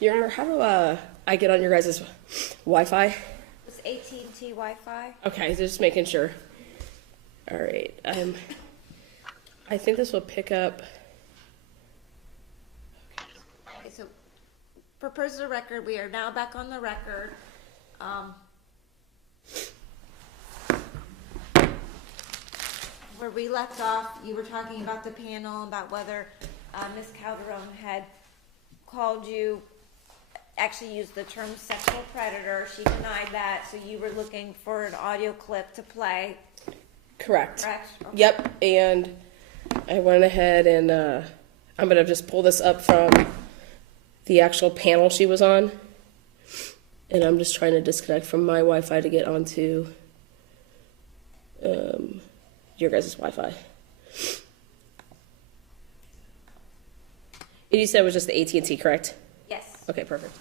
Your how do I get on your guys' Wi-Fi? It's AT&T Wi-Fi. Okay, just making sure. All right. I think this will pick up. Okay, so for purposes of record, we are now back on the record. Where we left off, you were talking about the panel, about whether Ms. Calderon had called you, actually used the term sexual predator. She denied that, so you were looking for an audio clip to play. Correct. Correct? Okay. Yep, and I went ahead and I'm going to just pull this up from the actual panel she was on. And I'm just trying to disconnect from my Wi-Fi to get onto your guys' Wi-Fi. And you said it was just the AT&T, correct? Yes. Okay, perfect.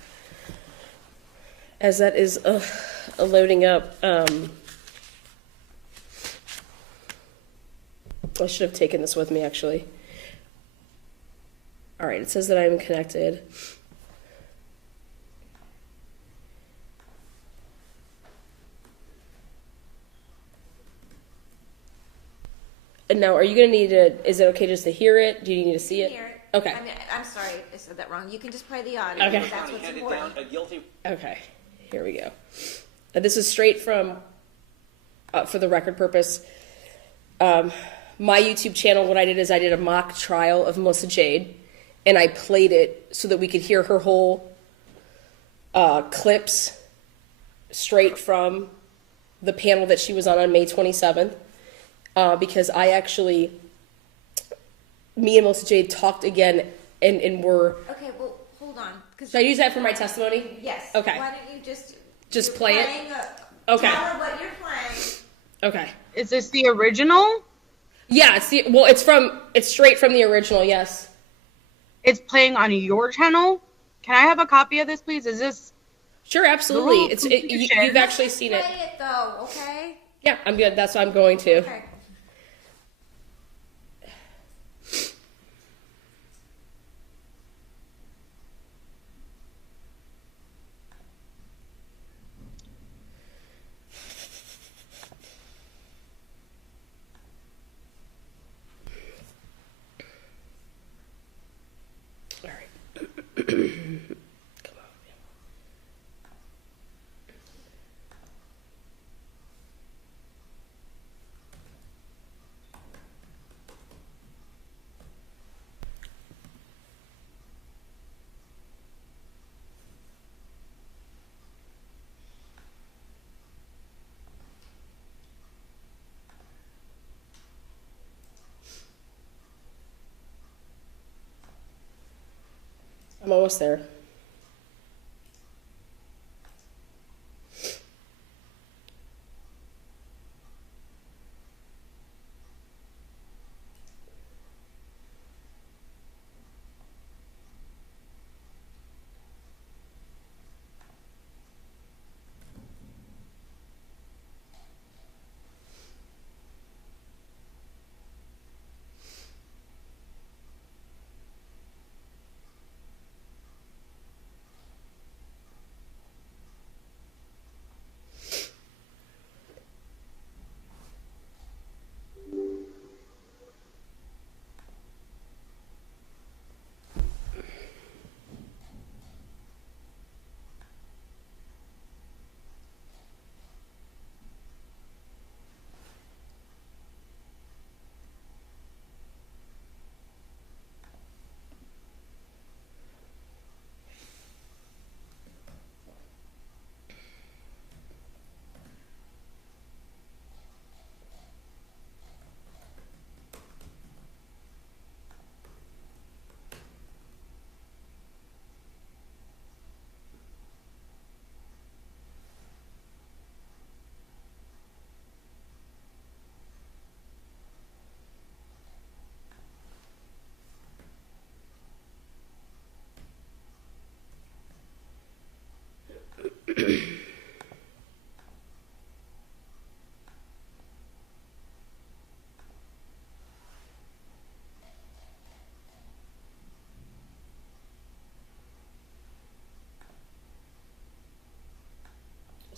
As that is loading up, I should have taken this with me, actually. All right, it says that I'm connected. And now, are you going to need to, is it okay just to hear it? Do you need to see it? Hear it. Okay. I mean, I'm sorry, I said that wrong. You can just play the audio. Okay. Because that's what's important. Okay, here we go. This is straight from, for the record purpose, my YouTube channel, what I did is I did a mock trial of Melissa Jade, and I played it so that we could hear her whole clips straight from the panel that she was on May 27th, because I actually, me and Melissa Jade talked again and were... Okay, well, hold on. Should I use that for my testimony? Yes. Okay. Why don't you just play it? Okay. Tell her what you're playing. Okay. Is this the original? Yeah, it's straight from the original, yes. It's playing on your channel? Can I have a copy of this, please? Is this... Sure, absolutely. You've actually seen it. Play it though, okay? Yeah, I'm good. That's what I'm going to. Okay. All right. Come on. I'm almost there.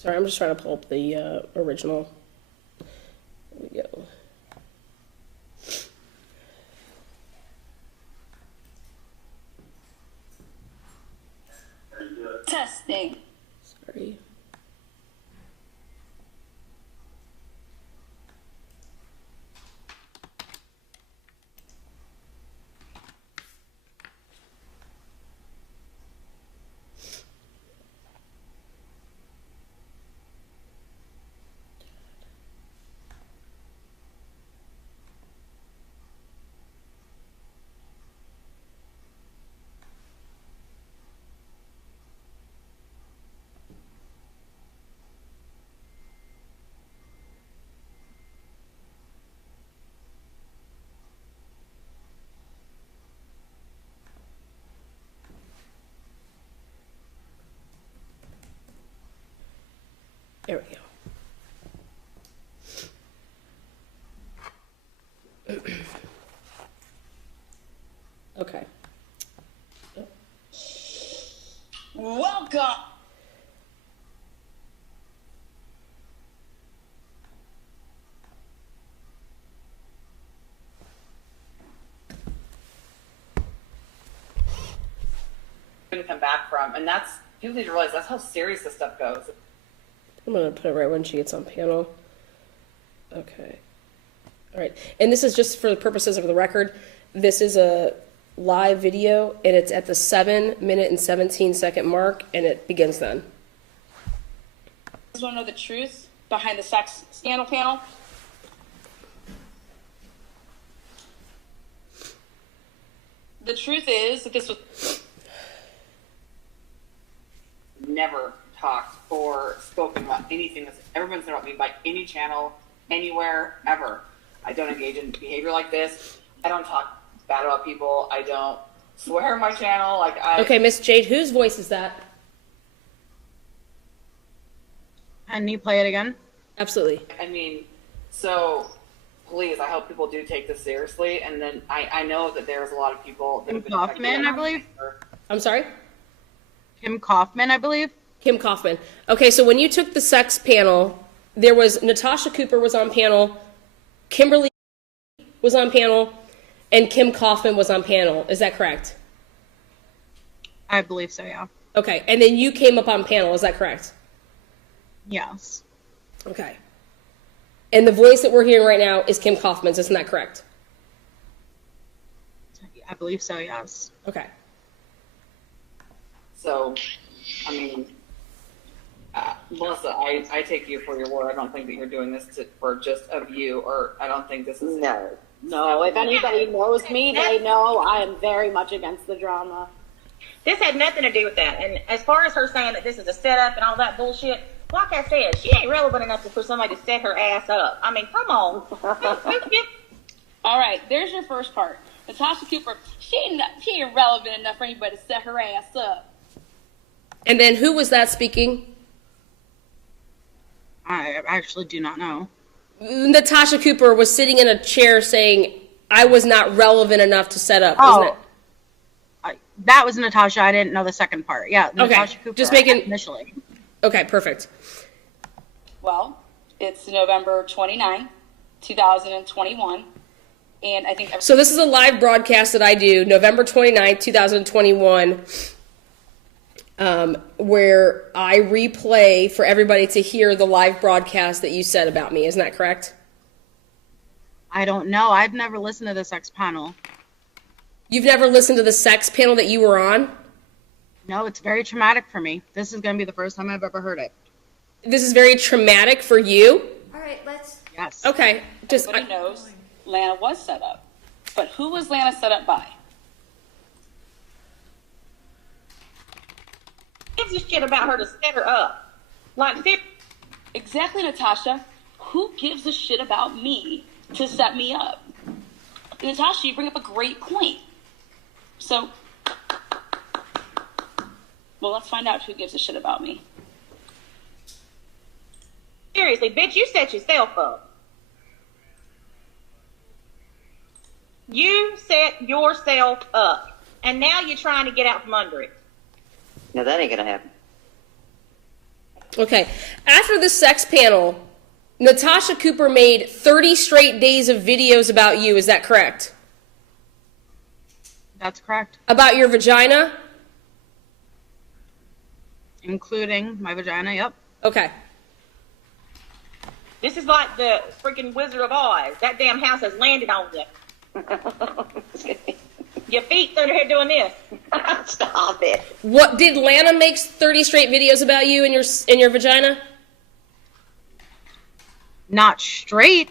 Sorry, I'm just trying to pull up the original. There we go. Testing. Sorry. There we go. Okay. Welcome. Going to come back from, and that's, people need to realize that's how serious this stuff goes. I'm going to put it right when she gets on panel. Okay. All right. And this is just for the purposes of the record. This is a live video, and it's at the 7-minute and 17-second mark, and it begins then. Just want to know the truth behind the sex scandal panel? The truth is that this was Never talked or spoken about anything that's ever been said about me by any channel, anywhere, ever. I don't engage in behavior like this. I don't talk bad about people. I don't swear on my channel. Okay, Miss Jade, whose voice is that? And you play it again? Absolutely. I mean, so please, I hope people do take this seriously. And then I know that there's a lot of people that have been affected. Kaufman, I believe. I'm sorry? Kim Kaufman, I believe. Kim Kaufman. Okay, so when you took the sex panel, there was Natasha Cooper was on panel, Kimberly was on panel, and Kim Kaufman was on panel. Is that correct? I believe so, yeah. Okay, and then you came up on panel. Is that correct? Yes. Okay. And the voice that we're hearing right now is Kim Kaufman's. Isn't that correct? I believe so, yes. Okay. So, I mean, Melissa, I take you for your word. I don't think that you're doing this for just a view, or I don't think this is... No, if anybody knows me, they know I am very much against the drama. This had nothing to do with that. And as far as her saying that this is a setup and all that bullshit, like I said, she ain't relevant enough for somebody to set her ass up. I mean, come on. all right. There's your first part. Natasha Cooper. She ain't relevant enough for anybody to set her ass up. And then who was that speaking? I actually do not know. Natasha Cooper was sitting in a chair saying, I was not relevant enough to set up, Oh. isn't it? That was Natasha. I didn't know the second part. Yeah, Okay, Natasha Cooper. just making- Initially. Okay, perfect. Well, it's November 29th, 2021. And I think... So this is a live broadcast that I do, November 29th, 2021, where I replay for everybody to hear the live broadcast that you said about me. Isn't that correct? I don't know. I've never listened to the sex panel. You've never listened to the sex panel that you were on? No, it's very traumatic for me. This is going to be the first time I've ever heard it. This is very traumatic for you? All right, let's. Yes. Okay. Just Everybody knows Lana was set up. But who was Lana set up by? Gives a shit about her to set her up. Like, Exactly, Natasha. Who gives a shit about me to set me up? Natasha, you bring up a great point. So, well, let's find out who gives a shit about me. seriously, bitch, you set yourself up. You set yourself up. And now you're trying to get out from under it. No, that ain't gonna happen. Okay. After the sex panel, Natasha Cooper made 30 straight days of videos about you. Is that correct? That's correct. About your vagina? Including my vagina, yep. Okay. This is like the freaking Wizard of Oz. That damn house has landed on you. Your feet's under here doing this. Stop it. What did Lana make 30 straight videos about you in your vagina? Not straight.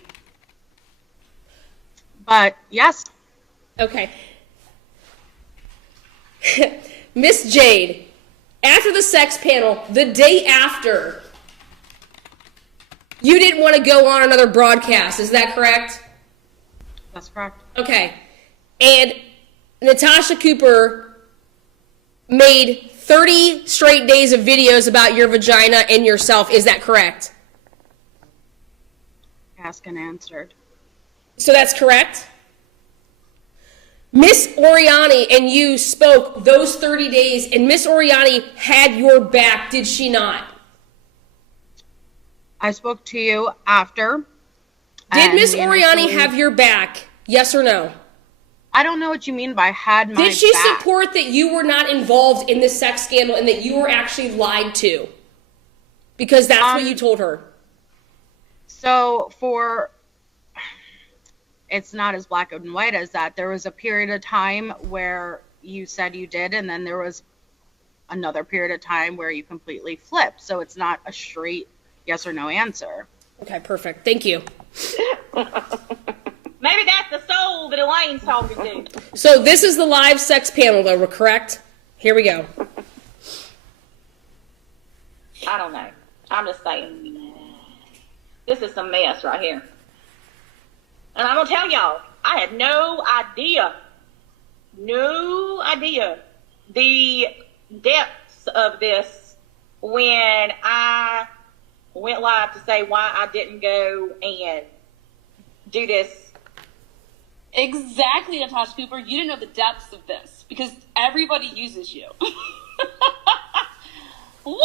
But yes. Okay. Miss Jade, after the sex panel, the day after, you didn't want to go on another broadcast. Is that correct? That's correct. Okay. And Natasha Cooper made 30 straight days of videos about your vagina and yourself. Is that correct? Asked and answered. So that's correct? Miss Oriani and you spoke those 30 days, and Miss Oriani had your back, did she not? I spoke to you after. Did and Miss we Oriani initially- have your back? Yes or no? I don't know what you mean by had my Did she back. support that you were not involved in this sex scandal and that you were actually lied to? Because that's what you told her. So it's not as black and white as that. There was a period of time where you said you did, and then there was another period of time where you completely flipped. So it's not a straight yes or no answer. Okay, perfect. Thank you. Maybe that's the soul that Elaine's talking to. So this is the live sex panel, though, correct? Here we go. I don't know. I'm just saying. This is some mess right here. And I'm going to tell y'all, I had no idea the depths of this when I went live to say why I didn't go and do this. Exactly, Natasha Cooper. You didn't know the depths of this because everybody uses you. Wow!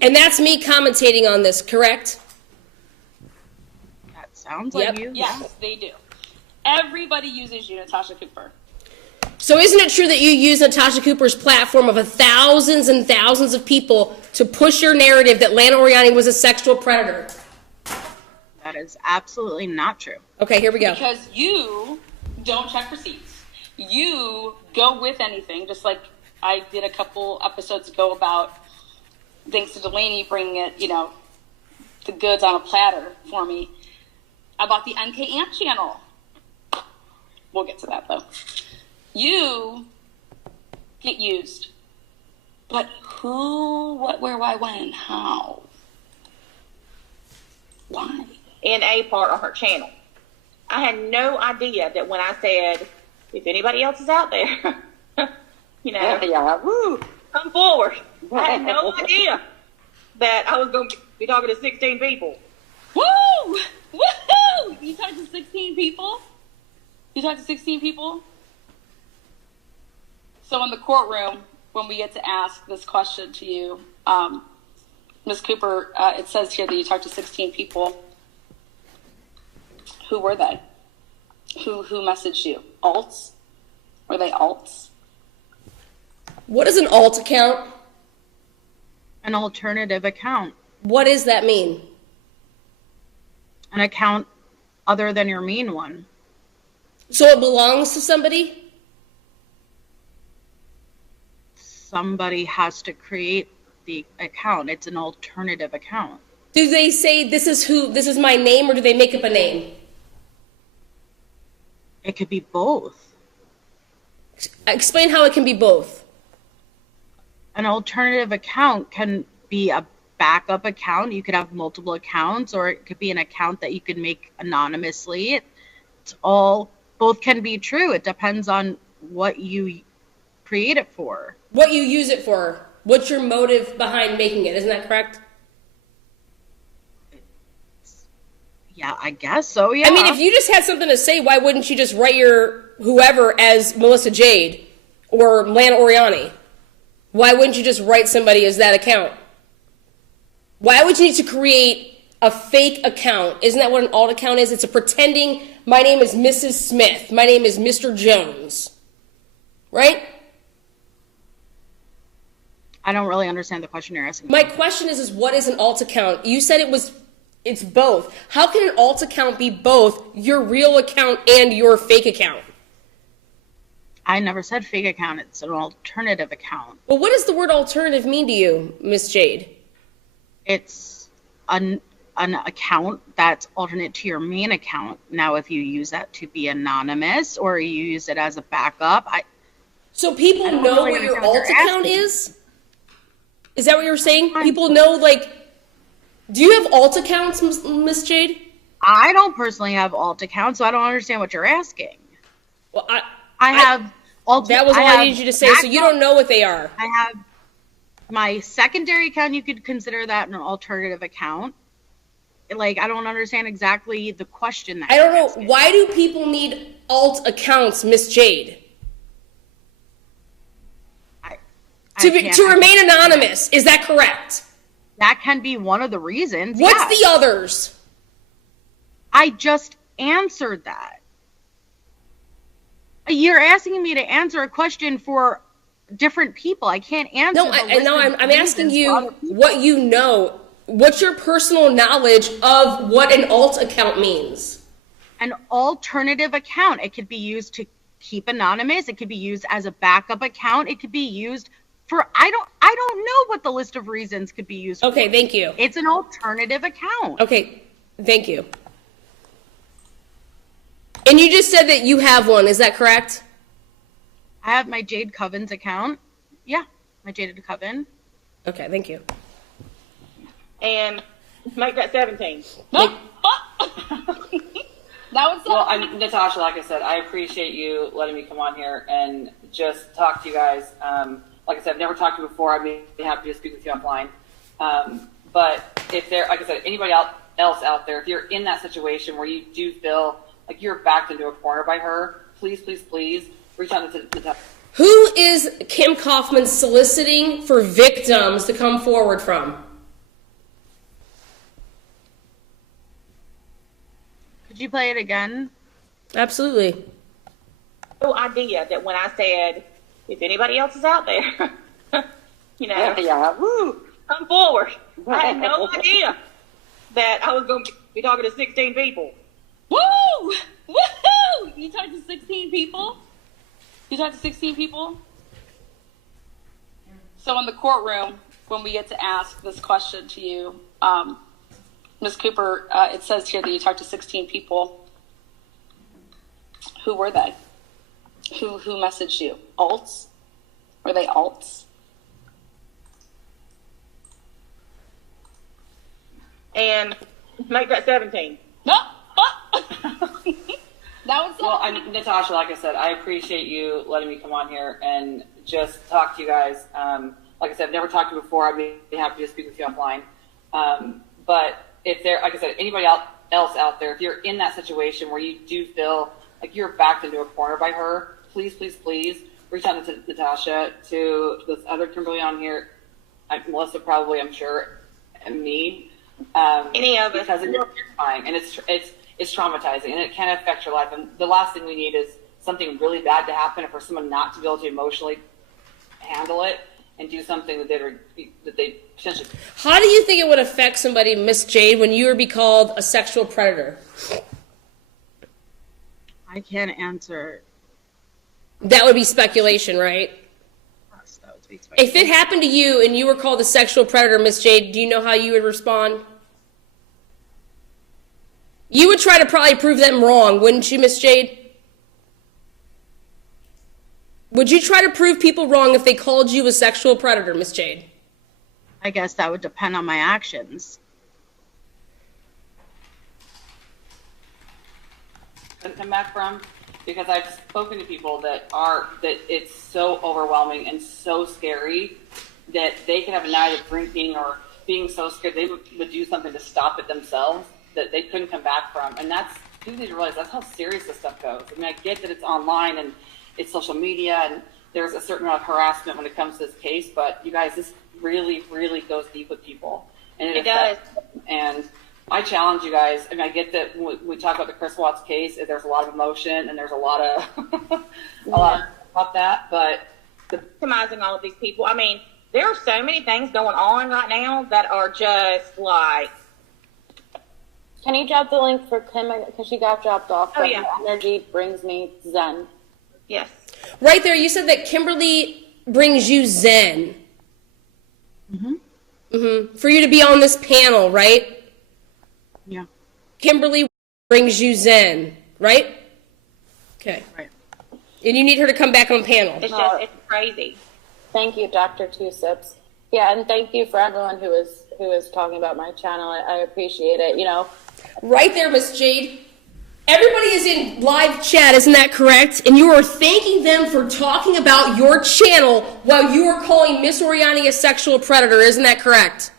And that's me commentating on this, correct? That sounds like Yep. you. Yes, they do. Everybody uses you, Natasha Cooper. So isn't it true that you use Natasha Cooper's platform of thousands and thousands of people to push your narrative that Lana Oriani was a sexual predator? That is absolutely not true. Okay, here we go. Because you don't check receipts. You go with anything, just like I did a couple episodes ago about, thanks to Delaney bringing it, the goods on a platter for me, about the NK Amp channel. We'll get to that, though. You get used. But who, what, where, why, when, how? Why? In a part on her channel. I had no idea that when I said, if anybody else is out there, Woo. come forward. I had no idea that I was going to be talking to 16 people. Woo! Woohoo! You talked to 16 people? So in the courtroom, when we get to ask this question to you, Ms. Cooper, it says here that you talked to 16 people. Who were they? Who messaged you? Alts? Were they alts? What is an alt account? An alternative account. What does that mean? An account other than your main one. So it belongs to somebody? Somebody has to create the account. It's an alternative account. Do they say this is my name, or do they make up a name? It could be both. Explain how it can be both. An alternative account can be a backup account. You could have multiple accounts, or it could be an account that you could make anonymously. It's all, both can be true. It depends on what you create it for. What you use it for. What's your motive behind making it? Isn't that correct? Yeah, I guess so, yeah. I mean, if you just had something to say, why wouldn't you just write your whoever as Melissa Jade or Lana Oriani? Why wouldn't you just write somebody as that account? Why would you need to create a fake account? Isn't that what an alt account is? It's a pretending, my name is Mrs. Smith, my name is Mr. Jones, right? I don't really understand the question you're asking. My question is what is an alt account? You said it's both. How can an alt account be both your real account and your fake account? I never said fake account. It's an alternative account. Well, what does the word alternative mean to you, Miss Jade? It's an account that's alternate to your main account. Now, if you use that to be anonymous or you use it as a backup, so people know what your alt account is? Is that what you're saying? People know, like, do you have alt accounts, Miss Jade? I don't personally have alt accounts, so I don't understand what you're asking. Well, I have alt. That was all I needed you to say. So you don't know what they are. I have my secondary account. You could consider that an alternative account. Like, I don't understand exactly the question that I don't know. asking. Why do people need alt accounts, Miss Jade? To remain anonymous. Is that correct? That can be one of the reasons. What's the others? I just answered that. You're asking me to answer a question for different people. I can't answer. I'm asking you what you know. What's your personal knowledge of what an alt account means? An alternative account. It could be used to keep anonymous. It could be used as a backup account. It could be used for I don't know what the list of reasons could be used for. Okay, thank you. It's an alternative account. Okay, thank you. And you just said that you have one, is that correct? I have my Jade Coven's account. Yeah, my Jaded Coven. Okay, thank you. And make that 17. No. That was Well, Natasha, like I said, I appreciate you letting me come on here and just talk to you guys. Like I said, I've never talked to you before. I'd be happy to speak with you offline. But if there, like I said, anybody else out there, if you're in that situation where you do feel like you're backed into a corner by her, please, please, please reach out to Natasha. Who is Kim Kaufman soliciting for victims to come forward from? Could you play it again? Absolutely. No idea that when I said, if anybody else is out there, Yeah, woo. come forward. I had no idea that I was going to be talking to 16 people. Woo! Woohoo! You talked to 16 people? You talked to 16 people? So in the courtroom, when we get to ask this question to you, Ms. Cooper, it says here that you talked to 16 people. Who were they? Who messaged you? Alts? Were they alts? And make that 17. No. That was Well, Natasha, like I said, I appreciate you letting me come on here and just talk to you guys. Like I said, I've never talked to you before. I'd be happy to speak with you offline. But if there, like I said, anybody else out there, if you're in that situation where you do feel like you're backed into a corner by her, please, please, please reach out to Natasha, to this other Kimberly on here, Melissa probably, I'm sure, and me. Any of us. Because it's terrifying and it's traumatizing and it can affect your life. And the last thing we need is something really bad to happen, and for someone not to be able to emotionally handle it and do something that they potentially. How do you think it would affect somebody, Miss Jade, when you would be called a sexual predator? I can't answer. That would be speculation, right? Yes, that would be If it happened to you and you were called a sexual predator, Miss Jade, do you know how you would respond? You would try to probably prove them wrong, wouldn't you, Miss Jade? Would you try to prove people wrong if they called you a sexual predator, Miss Jade? I guess that would depend on my actions. Come back from, because I've spoken to people that it's so overwhelming and so scary that they can have a night of drinking or being so scared they would do something to stop it themselves that they couldn't come back from. And you need to realize that's how serious this stuff goes. I mean, I get that it's online and it's social media and there's a certain amount of harassment when it comes to this case, but you guys, this really, really goes deep with people. and It does. And I challenge you guys. I mean, I get that when we talk about the Chris Watts case, there's a lot of emotion and there's a lot of about that, but Victimizing all of these people. I mean, there are so many things going on right now that are just like, Can you drop the link for Kim? Because she got dropped off. Oh, yeah. Energy brings me zen. yes. Right there, you said that Kimberly brings you zen. For you to be on this panel, right? Yeah. Kimberly brings you zen, right? Okay. Right. And you need her to come back on panel. It's crazy. Thank you, Dr. Two Sips. Yeah, and thank you for everyone who is talking about my channel. I appreciate it. You know, Right there, Miss Jade. Everybody is in live chat, isn't that correct? And you are thanking them for talking about your channel while you are calling Miss Oriani a sexual predator, isn't that correct?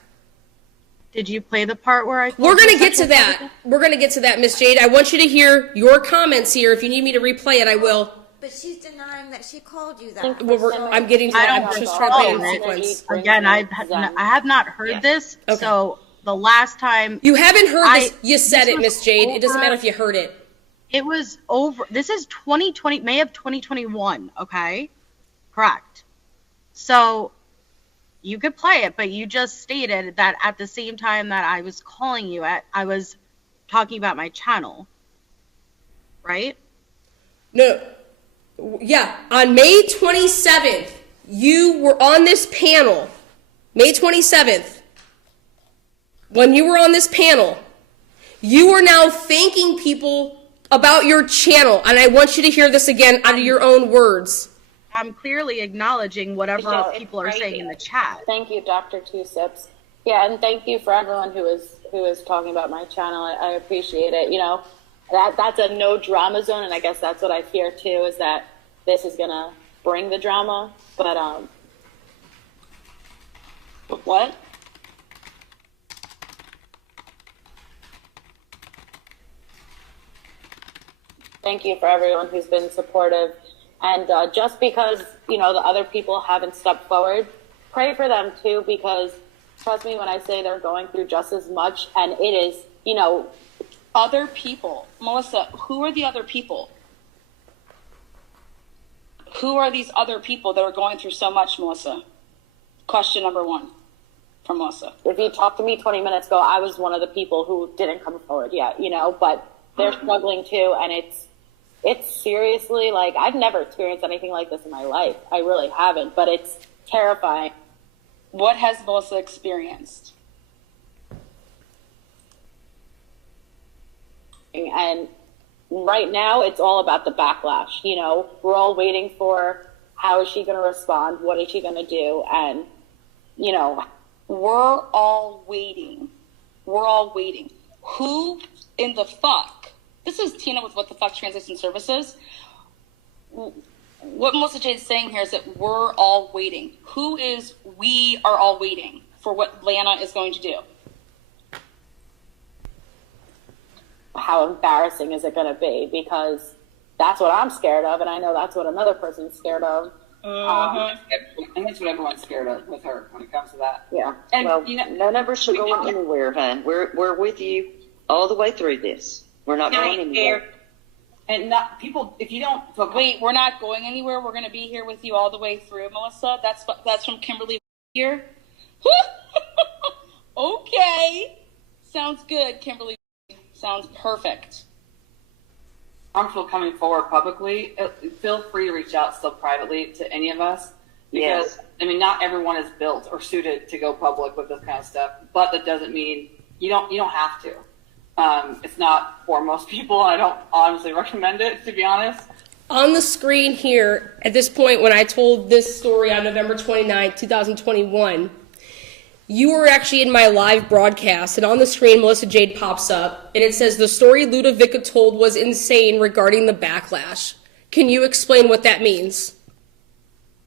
Did you play the part where I? We're going to get to that. We're going to get to that, Miss Jade. I want you to hear your comments here. If you need me to replay it, I will. But she's denying that she called you that. Well, I'm getting to that. I'm just trying to play in sequence. Again, I have not heard this. Okay. So the last time You haven't heard this. You said it, Miss Jade. It doesn't over- matter if you heard it. it was over. This is 2020, May of 2021. Okay, correct. So you could play it, but you just stated that at the same time that I was calling you I was talking about my channel, right? No. Yeah. On May 27th, you were on this panel. May 27th. When you were on this panel, you are now thanking people about your channel. And I want you to hear this again out of your own words. I'm clearly acknowledging whatever No, it's people are crazy. saying in the chat. thank you, Dr. Two Sips. Yeah, and thank you for everyone who is talking about my channel. I appreciate it. You know, that's a no drama zone, and I guess that's what I fear too, is that this is gonna bring the drama. But What? thank you for everyone who's been supportive. And just because, you know, the other people haven't stepped forward, pray for them too, because trust me when I say they're going through just as much. And it is, you know, Other people. Melissa, who are the other people? Who are these other people that are going through so much, Melissa? Question number one from Melissa. if you talked to me 20 minutes ago, I was one of the people who didn't come forward yet, you know, but they're struggling too. And it's seriously, like, I've never experienced anything like this in my life. I really haven't, but it's terrifying. What has Melissa experienced? And right now, it's all about the backlash. You know, we're all waiting for how is she going to respond? What is she going to do? And, you know, We're all waiting. We're all waiting. Who in the fuck? This is Tina with What the Fuck Transition Services. What Melissa Jade is saying here is that we're all waiting. Who is we are all waiting for what Lana is going to do? how embarrassing is it going to be? Because that's what I'm scared of, and I know that's what another person's scared of. I think that's what everyone's scared of with her when it comes to that. Yeah. And Well, you know, none of us are going anywhere, hon. We're with you all the way through this. We're not going anywhere. and not people. If you don't feel Wait, we're not going anywhere. We're going to be here with you all the way through, Melissa. That's from Kimberly here. Okay. Sounds good, Kimberly. Sounds perfect. comfortable coming forward publicly, feel free to reach out still privately to any of us. Because, Yes. I mean, not everyone is built or suited to go public with this kind of stuff, but that doesn't mean you don't have to. It's not for most people. I don't honestly recommend it, to be honest. On the screen here, at this point, when I told this story on November 29, 2021, you were actually in my live broadcast, and on the screen, Melissa Jade pops up, and it says, the story Ludovica told was insane regarding the backlash. Can you explain what that means?